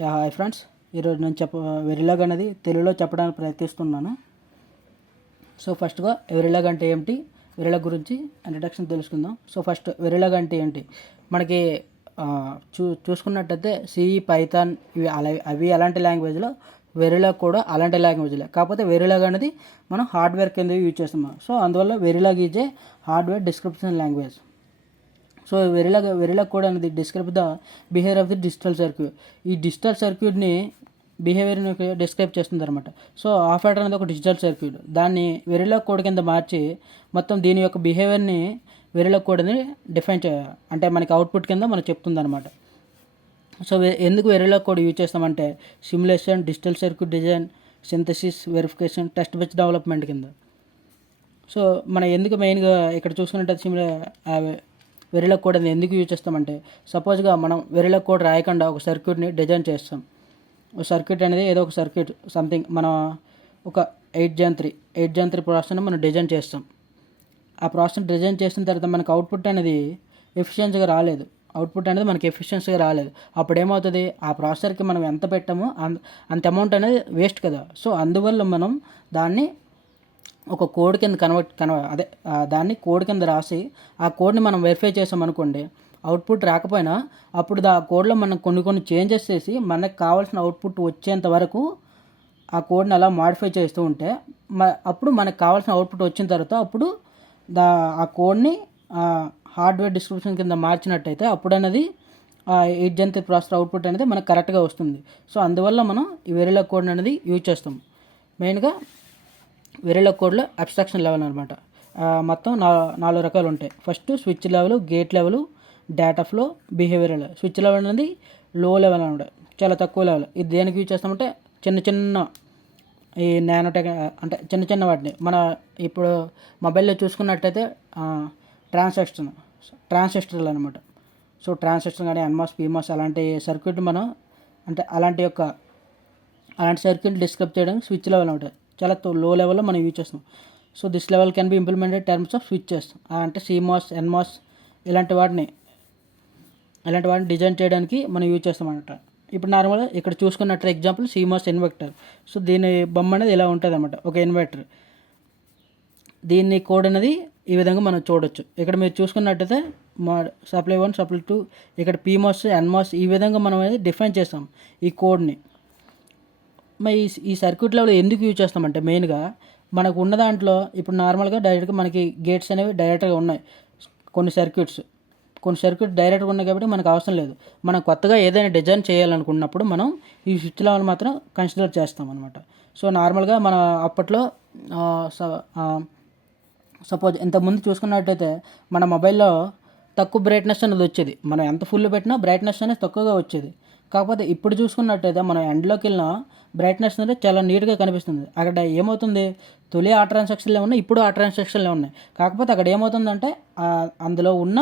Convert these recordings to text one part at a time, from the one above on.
Hi friends, ఈరోజు నేను వెరిలాగ్ అనేది తెలుగులో చెప్పడానికి ప్రయత్నిస్తున్నాను. సో ఫస్ట్గా వెరిలాగ్ అంటే ఏమిటి, వెరిలాగ్ గురించి ఇంట్రడక్షన్ తెలుసుకుందాం. సో ఫస్ట్ వెరిలాగ్ అంటే ఏంటి, మనకి చూసుకున్నట్టయితే సిఈ, పైథాన్ ఇవి అవి అలాంటి లాంగ్వేజ్లో, వెరిలాగ్ కూడా అలాంటి లాంగ్వేజ్లే. కాకపోతే వెరిలాగ్ అనేది మనం హార్డ్వేర్ కింద యూజ్ చేస్తున్నాం. సో అందువల్ల Verilog is a hardware description language. So Verilog code అనేది describe the behaviour of the digital circuit. ఈ డిజిటల్ సర్క్యూట్ని బిహేవియర్ని డిస్క్రైబ్ చేస్తుంది అనమాట. సో ఆపరేటర్ అనేది ఒక డిజిటల్ సర్క్యూట్, దాన్ని వెరిలాగ్ కోడ్ కింద మార్చి మొత్తం దీని యొక్క బిహేవియర్ని వెరిలాగ్ కోడ్ అనేది డిఫైన్ అంటే మనకి అవుట్పుట్ కింద మనకు చెప్తుంది అనమాట. సో ఎందుకు వెరిలాగ్ కోడ్ యూజ్ చేస్తామంటే simulation, digital circuit design, synthesis, verification, test bench development కింద. సో మనం ఎందుకు మెయిన్గా ఇక్కడ చూసుకున్నట్టు వెరిలాగ్ కోడ్ అనేది ఎందుకు యూజ్ చేస్తామంటే, సపోజ్గా మనం వెరిలాగ్ కోడ్ రాయకుండా ఒక సర్క్యూట్ని డిజైన్ చేస్తాం. ఒక సర్క్యూట్ అనేది ఏదో ఒక సర్క్యూట్ సంథింగ్ మనం ఒక 8 Gen 3 ప్రాసెస్ని మనం డిజైన్ చేస్తాం. ఆ ప్రాసెస్ డిజైన్ చేసిన తర్వాత మనకు అవుట్పుట్ అనేది ఎఫిషియన్సీగా రాలేదు. అప్పుడు ఏమవుతుంది, ఆ ప్రాసెసర్కి మనం ఎంత పెట్టామో అంత అమౌంట్ అనేది వేస్ట్ కదా. సో అందువల్ల మనం దాన్ని ఒక కోడ్ కింద దాన్ని కోడ్ కింద రాసి ఆ కోడ్ని మనం వెరిఫై చేసామనుకోండి, అవుట్పుట్ రాకపోయినా అప్పుడు ఆ కోడ్లో మనం కొన్ని చేంజెస్ చేసి మనకు కావాల్సిన అవుట్పుట్ వచ్చేంత వరకు ఆ కోడ్ని అలా మాడిఫై చేస్తూ ఉంటే అప్పుడు మనకు కావాల్సిన అవుట్పుట్ వచ్చిన తర్వాత అప్పుడు ఆ కోడ్ని హార్డ్వేర్ డిస్క్రిప్షన్ కింద మార్చినట్టయితే అప్పుడు అనేది 8 Gen 3 ప్రాసెసర్ అవుట్పుట్ అనేది మనకు కరెక్ట్గా వస్తుంది. సో అందువల్ల మనం ఈ వెరిలాగ్ కోడ్ అనేది యూజ్ చేస్తాం. మెయిన్గా వెరిలాగ్ కోడ్లో అబ్స్ట్రాక్షన్ లెవెల్ అనమాట. మొత్తం 4 రకాలు ఉంటాయి. First switch level, gate level, data flow, behaviour level. Switch level అనేది లో లెవెల్ అనమాట, చాలా తక్కువ లెవెల్. ఇది దేనికి యూజ్ చేస్తామంటే చిన్న ఈ నానోటెక్ అంటే చిన్న వాటిని మన ఇప్పుడు మొబైల్లో చూసుకున్నట్టయితే ట్రాన్సిస్టర్లు అనమాట. సో ట్రాన్సిస్టర్ కానీ ఎన్మాస్, పీమాస్ అలాంటి సర్క్యూట్ మనం అంటే అలాంటి సర్క్యూట్ డిస్క్రైబ్ చేయడానికి స్విచ్ లెవెల్ అనమాట. చాలా లో లెవెల్లో మనం యూజ్ చేస్తాం. So this level can be implemented terms of switches, అంటే సిమాస్, ఎన్మాస్ ఇలాంటి వాటిని డిజైన్ చేయడానికి మనం యూజ్ చేస్తాం అనమాట. ఇప్పుడు నార్మల్గా ఇక్కడ చూసుకున్నట్టు ఎగ్జాంపుల్ సిమాస్ ఇన్వర్టర్. సో దీని బొమ్మ అనేది ఇలా ఉంటుంది అనమాట, ఒక ఇన్వర్టర్. దీన్ని కోడ్ అనేది ఈ విధంగా మనం చూడొచ్చు. ఇక్కడ మీరు చూసుకున్నట్టయితే సప్లై 1, సప్లై 2, ఇక్కడ పీమాస్, ఎన్మాస్ ఈ విధంగా మనం అనేది డిఫైన్ చేస్తాం ఈ కోడ్ని. మరి ఈ సర్క్యూట్ లెవెల్ ఎందుకు యూజ్ చేస్తామంటే మెయిన్గా మనకు ఉన్న దాంట్లో ఇప్పుడు నార్మల్గా డైరెక్ట్గా మనకి గేట్స్ అనేవి డైరెక్ట్గా ఉన్నాయి. కొన్ని సర్క్యూట్ డైరెక్ట్గా ఉన్నాయి కాబట్టి మనకు అవసరం లేదు. మనం కొత్తగా ఏదైనా డిజైన్ చేయాలనుకున్నప్పుడు మనం ఈ స్విచ్ లెవెల్ మాత్రం కన్సిడర్ చేస్తాం అనమాట. సో నార్మల్గా మన అప్పట్లో సపోజ్ ఇంతకుముందు చూసుకున్నట్టయితే మన మొబైల్లో తక్కువ బ్రైట్నెస్ అనేది వచ్చేది. మనం ఎంత ఫుల్ పెట్టినా బ్రైట్నెస్ అనేది తక్కువగా వచ్చేది. కాకపోతే ఇప్పుడు చూసుకున్నట్టయితే మనం ఎండ్లోకి వెళ్ళిన బ్రైట్నెస్ అనేది చాలా నీట్గా కనిపిస్తుంది. అక్కడ ఏమవుతుంది, తొలి ఆ ట్రాన్సాక్షన్లే ఉన్నాయి, ఇప్పుడు ఆ ట్రాన్సాక్షన్లే ఉన్నాయి. కాకపోతే అక్కడ ఏమవుతుందంటే అందులో ఉన్న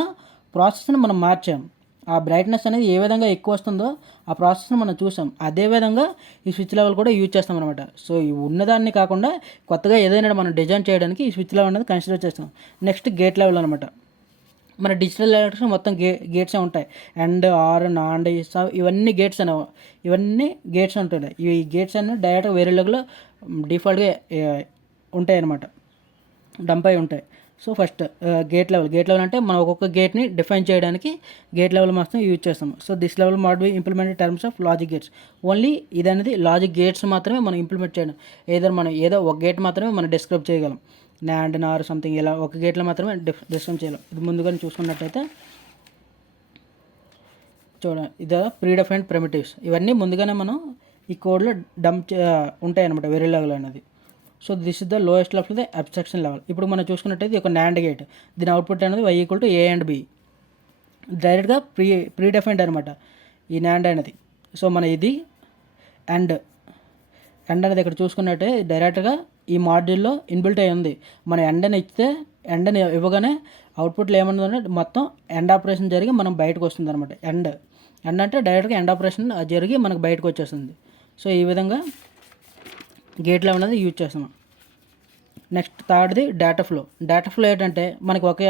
ప్రాసెస్ని మనం మార్చాం. ఆ బ్రైట్నెస్ అనేది ఏ విధంగా ఎక్కువ వస్తుందో ఆ ప్రాసెస్ని మనం చూసాం. అదేవిధంగా ఈ స్విచ్ లెవెల్ కూడా యూజ్ చేస్తాం అనమాట. సో ఈ ఉన్నదాన్ని కాకుండా కొత్తగా ఏదైనా మనం డిజైన్ చేయడానికి ఈ స్విచ్ లెవెల్ అనేది కన్సిడర్ చేస్తాం. నెక్స్ట్ గేట్ లెవెల్ అనమాట. మన డిజిటల్ ఎలక్ట్రిక్ మొత్తం గేట్సే ఉంటాయి. అండ్, ఆర్, నాండ్ ఇవన్నీ గేట్స్ ఉంటున్నాయి. ఈ గేట్స్ అన్నీ డైరెక్ట్గా వెరిలాగ్లో డిఫాల్ట్గా ఉంటాయి అన్నమాట, డంప్ అయి ఉంటాయి. సో ఫస్ట్ గేట్ లెవెల్ అంటే మనం ఒక్కొక్క గేట్ని డిఫైన్ చేయడానికి గేట్ లెవెల్ మాత్రం యూజ్ చేస్తాము. So this level made be implemented terms of logic gates. Only ఇది అనేది లాజిక్ గేట్స్ మాత్రమే మనం ఇంప్లిమెంట్ చేయడం. ఏదో ఒక గేట్ మాత్రమే మనం డిస్క్రైబ్ చేయగలం. నాండ్, నార్ సంథింగ్ ఇలా ఒక గేట్లో మాత్రమే డిస్క్రైబ్ చేయలేం. ఇది ముందుగానే చూసుకున్నట్టయితే చూడండి, ఇది ప్రీడిఫైన్డ్ ప్రిమిటివ్స్. ఇవన్నీ ముందుగానే మనం ఈ కోడ్లో డంప్ ఉంటాయి అనమాట వెరిలాగ్లో అనేది. So this is the lowest of the abstraction level. ఇప్పుడు మనం చూసుకున్నట్టయితే ఒక నాండ్ గేట్, దీని అవుట్పుట్ అనేది y = a and b. డైరెక్ట్గా ప్రీడిఫైన్డ్ అనమాట ఈ నాండ్ అనేది. సో మన ఇది అండ్ అనేది ఇక్కడ చూసుకున్నట్టే డైరెక్ట్గా ఈ మాడ్యూల్లో ఇన్బిల్ట్ అయి ఉంది. మనం ఎండని ఇవ్వగానే అవుట్పుట్లో ఏమన్నదంటే మొత్తం ఎండ్ ఆపరేషన్ జరిగి మనం బయటకు వస్తుంది అనమాట. ఎండ్ అంటే డైరెక్ట్గా ఎండ్ ఆపరేషన్ జరిగి మనకు బయటకు వచ్చేస్తుంది. సో ఈ విధంగా గేట్ లెవెల్ అనేది యూజ్ చేస్తాం. నెక్స్ట్ థర్డ్ది డేటా ఫ్లో. డేటా ఫ్లో ఏంటంటే మనకి ఒక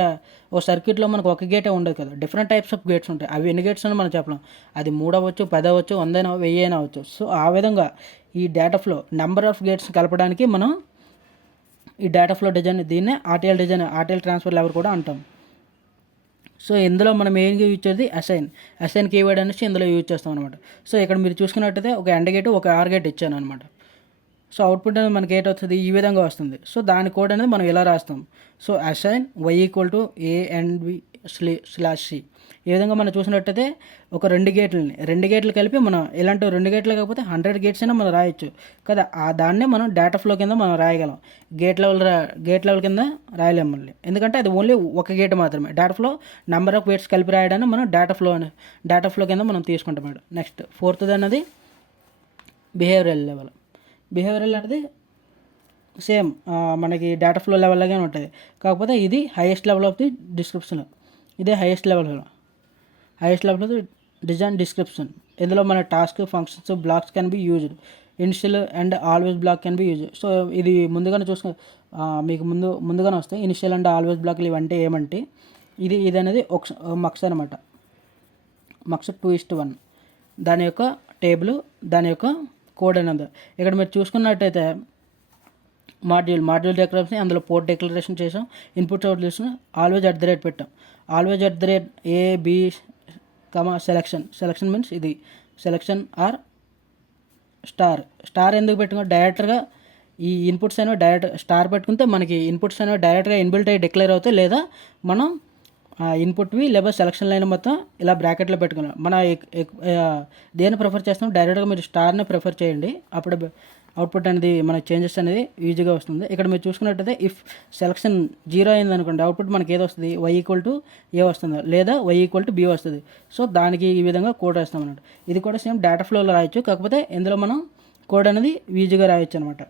సర్క్యూట్లో మనకు ఒక గేటే ఉండదు కదా, డిఫరెంట్ టైప్స్ ఆఫ్ గేట్స్ ఉంటాయి. అవి ఎన్ని గేట్స్ అని మనం చెప్పలేం. అది 3 అవ్వచ్చు, 10 అవ్వచ్చు, 100 అయినా 1000 అయినా అవ్వచ్చు. సో ఆ విధంగా ఈ data flow number of gates కలపడానికి మనం ఈ డేటా ఫ్లో డిజైన్, దీన్నే RTL design, RTL transfer level కూడా అంటాం. సో ఇందులో మనం ఏం యూజ్ చేసేది అసైన్ కీవర్డ్ అనేసి ఇందులో యూజ్ చేస్తాం అనమాట. సో ఇక్కడ మీరు చూసుకున్నట్టయితే ఒక ఎండ్ గేట్, ఒక ఆర్ గేట్ ఇచ్చాను అనమాట. సో అవుట్పుట్ అనేది మనకి ఏటవుతుంది, ఈ విధంగా వస్తుంది. సో దాని కోడ్ అనేది మనం ఇలా రాస్తాం. So assign y equal to a&b/c. ఈ విధంగా మనం చూసినట్టయితే ఒక రెండు గేట్లు కలిపి మనం ఇలాంటి 2 గేట్లు కాకపోతే 100 గేట్స్ అయినా మనం రాయొచ్చు కదా. దాన్నే మనం డేటా ఫ్లో కింద మనం రాయగలం. గేట్ లెవెల్ కింద రాయలేము మళ్ళీ, ఎందుకంటే అది ఓన్లీ ఒక గేట్ మాత్రమే. Data flow number of gates కలిపి రాయడాన్ని మనం డేటా ఫ్లో కింద మనం తీసుకుంటాం. నెక్స్ట్ ఫోర్త్ది అన్నది బిహేవియరల్ లెవెల్. బిహేవియరల్ అనేది సేమ్ మనకి డేటా ఫ్లో లెవెల్ లాగానే ఉంటుంది, కాకపోతే ఇది highest level of the description. ఇదే highest level of the design description. ఇందులో మన task, functions, blocks can be used. Initial and always block can be use. So ఇది ముందుగానే మీకు ముందుగానే వస్తాయి ఇనిషియల్ అండ్ ఆల్వేస్ బ్లాక్లు. ఇవంటే ఏమంటే ఇది అనేది ఒక మక్స్ అనమాట. మక్స్ 2:1 దాని యొక్క టేబుల్, దాని యొక్క కోడ్ అనేది. ఇక్కడ మీరు చూసుకున్నట్టయితే మాడ్యూల్ డిక్లరేషన్, అందులో పోర్ట్ డిక్లరేషన్ చేసాం, ఇన్పుట్ అవుట్ చేసాం, ఆల్వేజ్ @ పెట్టాం. Always @ A, B, selection means ఇది సెలెక్షన్ ఆర్ స్టార్ ఎందుకు పెట్టుకో, డైరెక్ట్గా ఈ ఇన్పుట్స్ అనేవి డైరెక్ట్ స్టార్ పెట్టుకుంటే మనకి ఇన్పుట్స్ అనేవి డైరెక్ట్గా ఇన్బిల్ట్ అయ్యి డిక్లేర్ అవుతాయి. లేదా మనం ఇన్పుట్వి లేదా సెలక్షన్ లైన్ మొత్తం ఇలా బ్రాకెట్లో పెట్టుకున్నాం. మన దేన్ని ప్రిఫర్ చేస్తాం, డైరెక్ట్గా మీరు స్టార్ని ప్రిఫర్ చేయండి. అప్పుడు అవుట్పుట్ అనేది మనకి చేంజెస్ అనేది ఈజీగా వస్తుంది. ఇక్కడ మీరు చూసుకున్నట్టయితే ఇఫ్ సెలక్షన్ 0 అయింది అనుకోండి, అవుట్పుట్ మనకి ఏది వస్తుంది, y = a వస్తుంది, లేదా y = b వస్తుంది. సో దానికి ఈ విధంగా కోడ్ రాస్తాం అన్నమాట. ఇది కూడా సేమ్ డేటా ఫ్లోలో రాయొచ్చు, కాకపోతే ఇందులో మనం కోడ్ అనేది ఈజీగా రాయొచ్చు అనమాట.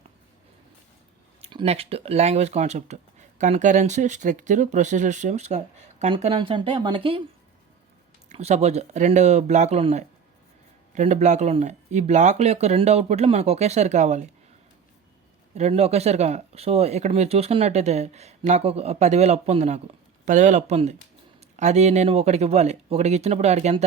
Next language concept. Concurrency, structure, procedure systems. Concurrence అంటే మనకి సపోజ్ రెండు బ్లాకులు ఉన్నాయి. ఈ బ్లాకుల యొక్క 2 అవుట్పుట్లు మనకు ఒకేసారి కావాలి. సో ఇక్కడ మీరు చూసుకున్నట్టయితే నాకు ఒక 10,000 అప్పు ఉంది. అది నేను ఒకడికి ఇవ్వాలి. ఒకడికి ఇచ్చినప్పుడు వాడికి ఎంత,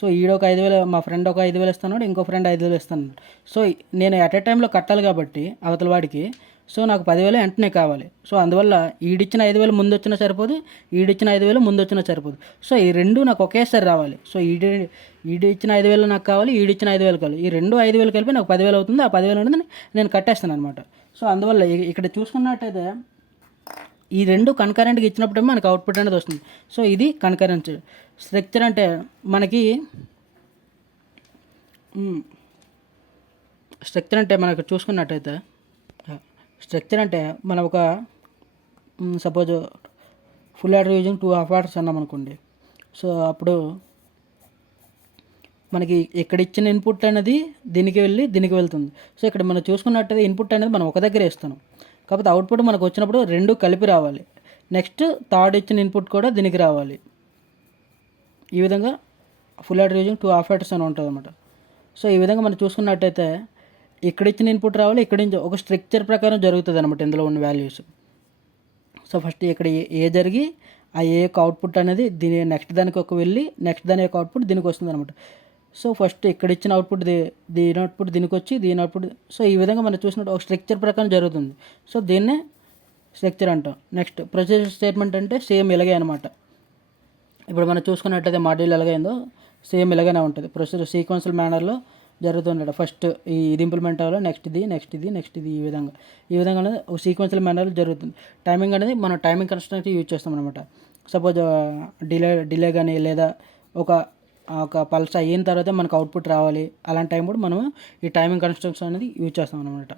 సో ఈడొక 5,000, మా ఫ్రెండ్ ఒక 5,000 ఇస్తున్నాడు, ఇంకో ఫ్రెండ్ 5,000 ఇస్తున్నాడు. సో నేను ఎట్ ఏ టైంలో కట్టాలి కాబట్టి అవతల వాడికి, సో నాకు 10,000 వెంటనే కావాలి. సో అందువల్ల ఈడిచ్చిన 5,000 ముందు వచ్చినా సరిపోదు, ఈడిచ్చిన 5,000 ముందు వచ్చినా సరిపోదు. సో ఈ రెండు నాకు ఒకేసారి రావాలి. సో ఈడిచ్చిన 5,000 నాకు కావాలి, ఈడిచ్చిన 5,000 కావాలి. ఈ 5,000 కలిపి నాకు 10,000 అవుతుంది. ఆ 10,000 అనేది నేను కట్టేస్తాను అనమాట. సో అందువల్ల ఇక్కడ చూసుకున్నట్టయితే ఈ 2 కన్కరెంట్గా ఇచ్చినప్పుడు మనకు అవుట్పుట్ అనేది వస్తుంది. సో ఇది కన్కరెన్స్. స్ట్రక్చర్ అంటే మనకు చూసుకున్నట్టయితే స్ట్రక్చర్ అంటే మనం ఒక suppose full adder using 2 half adders అన్నాం అనుకోండి. సో అప్పుడు మనకి ఇక్కడ ఇచ్చిన ఇన్పుట్ అనేది దీనికి వెళ్తుంది. సో ఇక్కడ మనం చూసుకున్నట్టయితే ఇన్పుట్ అనేది మనం ఒక దగ్గర ఇస్తాం, కాకపోతే అవుట్పుట్ మనకు వచ్చినప్పుడు 2 కలిపి రావాలి. నెక్స్ట్ థర్డ్ ఇచ్చిన ఇన్పుట్ కూడా దీనికి రావాలి. ఈ విధంగా full adder using 2 half adders అని ఉంటుంది అనమాట. సో ఈ విధంగా మనం చూసుకున్నట్టయితే ఇక్కడ ఇచ్చిన ఇన్పుట్ రావాలి, ఇక్కడ నుంచి ఒక స్ట్రక్చర్ ప్రకారం జరుగుతుంది అనమాట ఇందులో ఉన్న వాల్యూస్. సో ఫస్ట్ ఇక్కడ ఏ జరిగి ఆ ఏ యొక్క అవుట్పుట్ అనేది నెక్స్ట్ దానికి వెళ్ళి నెక్స్ట్ దాని యొక్క అవుట్పుట్ దీనికి వస్తుంది అనమాట. సో ఫస్ట్ ఇక్కడ ఇచ్చిన అవుట్పుట్ దీని అవుట్పుట్ దీనికి వచ్చి దీని అవుట్పుట్. సో ఈ విధంగా మనం చూసినట్టు ఒక స్ట్రక్చర్ ప్రకారం జరుగుతుంది. సో దీన్నే స్ట్రక్చర్ అంటాం. నెక్స్ట్ ప్రొసీజర్ స్టేట్మెంట్ అంటే సేమ్ ఇలాగే అనమాట. ఇప్పుడు మనం చూసుకున్నట్టయితే మాడ్యూల్ ఎలాగైందో సేమ్ ఇలాగనే ఉంటుంది. ప్రొసీజర్ సీక్వెన్షియల్ మేనర్లో జరుగుతుంటాడు. ఫస్ట్ ఇది ఇంప్లిమెంట్ అవ్వాలి, నెక్స్ట్ ఇది ఈ విధంగా అనేది ఒక సీక్వెన్షియల్ మేనర్లో జరుగుతుంది. టైమింగ్ అనేది మనం టైమింగ్ కన్స్ట్రక్ట్ యూజ్ చేస్తాం అనమాట. సపోజ్ డిలే కానీ లేదా ఒక పల్స్ అయిన తర్వాత మనకు అవుట్పుట్ రావాలి, అలాంటి టైం కూడా మనం ఈ టైమింగ్ కన్స్ట్రక్షన్ అనేది యూజ్ చేస్తాం అనమాట.